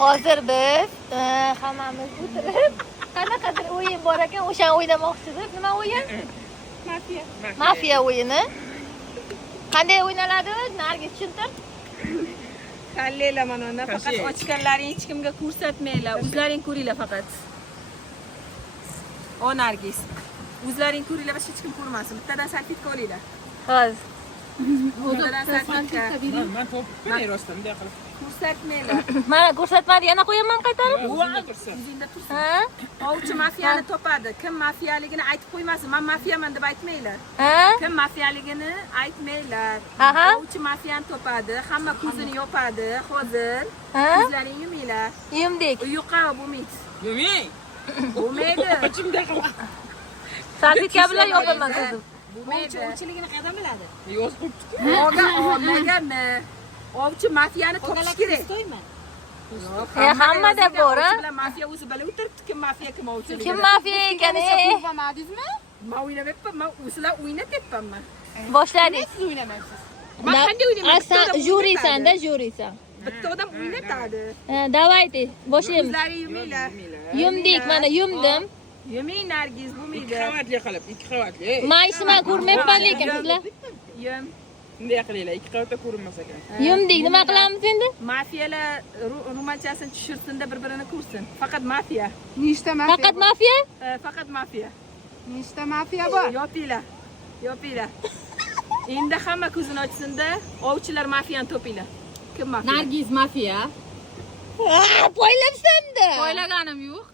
Hozir biz hammamiz o'tirib qanaqadir o'yin bor ekan, o'shani o'ynamoqchimiz. Nima o'yin? Mafiya o'yini. Qanday o'ynaladi? Nargiz tushuntir. Qallanglar mana unda faqat ochganlaring hech kimga ko'rsatmanglar. O'zlaring ko'ringlar faqat. O Nargiz. O'zlaring ko'ringlar, boshqa hech kim ko'rmasin. Bittadan salfitka olinglar. Hozir. Bittadan salfitka. Men topib rostdan bunday qilib. Ko'rsatmanglar. Mana ko'rsatmadi, yana qo'yaman qaytarib. O'zingda tursin. Ha? Ovchi mafiyani topadi. Kim mafiyaligini aytib qo'ymasin. Men mafiyaman deb aytmanglar. Ha? Kim mafiyaligini aytmanglar. Aha. Ovchi mafiyani topadi. Hamma ko'zini yopadi. Hozir Ha? ko'zlaringni yuminglar. Yumdik. Uyquga bo'lmaydi. Yuming. Bo'lmaydi. Ichimda qilib. Salfetka bilan yopaman qizim. Bo'lmaydi. Ovchiligini qayerdan biladi? Yozib qo'yibdi-ku. Olmaganmi? Ovchi mafiyani topish kerak. To'ymi? Hammada bor, ha? Bilan mafiya o'zi bilib o'tiribdi, kim mafiya, kim ovchilik. Kim mafiya ekan? O'ynamadingizmi? Men o'ynamayapman, men o'zlar o'ynatyapman. Boshladik. Siz o'ynamaysiz. Men qanday o'ynayman? Sen juriysan-da, juriysan. Bitta odam o'ynatadi. Давайте, boshlaymiz. O'zlaring yuminglar. Yumdik, mana yumdim. Yuming Nargiz, bo'lmaydi. 2 qavatli qilib, 2 qavatli. Men ishimni ko'rmayapman lekin sizlar. Yum. Bunday qilinglar, 2 qavatda ko'rinmas ekan. Yumdik, nima qilamiz endi? Mafiyalar romanchasini tushirsin-da, bir-birini ko'rsin. Faqat mafiya. Nechta mafiya? Faqat mafiya? Faqat mafiya. Nechta mafiya bor? Yopinglar. Yopinglar. Endi hamma ko'zini ochsin-da, ovchilar mafiyani topinglar. Kim mafiya? Nargiz mafiya. Poylabsan-da. Poylaganim yo'q.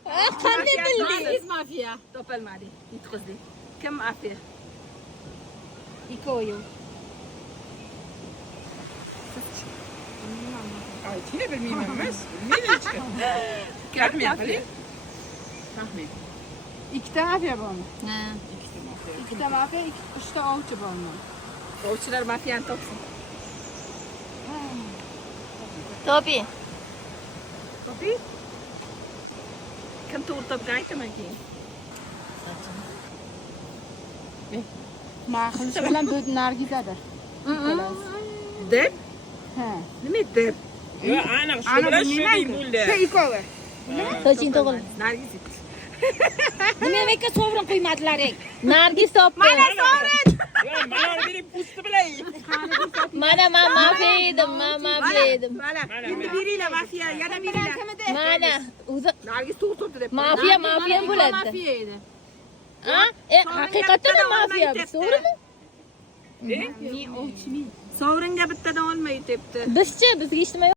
Qanday bilding? Nargiz mafiya. Topolmadik. Yutqizdik. Kim mafiya? Ikkovi. Aytini bilmaymanmiz. Bilmayman hech kim. Taxmin qiling. Taxmin. Ikkita mafiya bormi? Ha. Ikkita mafiya, uchta ovchi bormi? Ovchilar mafiyani topsin. Topi. Toping. Kim to'g'ri topgan aytaman keyin. Ma'qilish bilan bu Nargizadir. Deb? Ha. Nima deb? Yo, aniq shu bilan shu bo'ldi. Ikkovi. Soching to'g'ri. Nargiz. Nima demakka sovrin qo'ymadlaring? Nargiz topdi. Mana sovrin. Yo, mana berib pusti bilan. Mana men mafiya edim, men mafiya edim. Mana. Endi beringlar mafiya, yana beringlar. Mana o'zi Nargiz to'g'ri turdi deb. mafiya bo'ladi. Mafiya edi. Ha? Haqiqatan ham mafiya, to'g'rimi? Men ovchiman. Sovringa bittadan olmay debdi. Bizchi, bizga eshitmay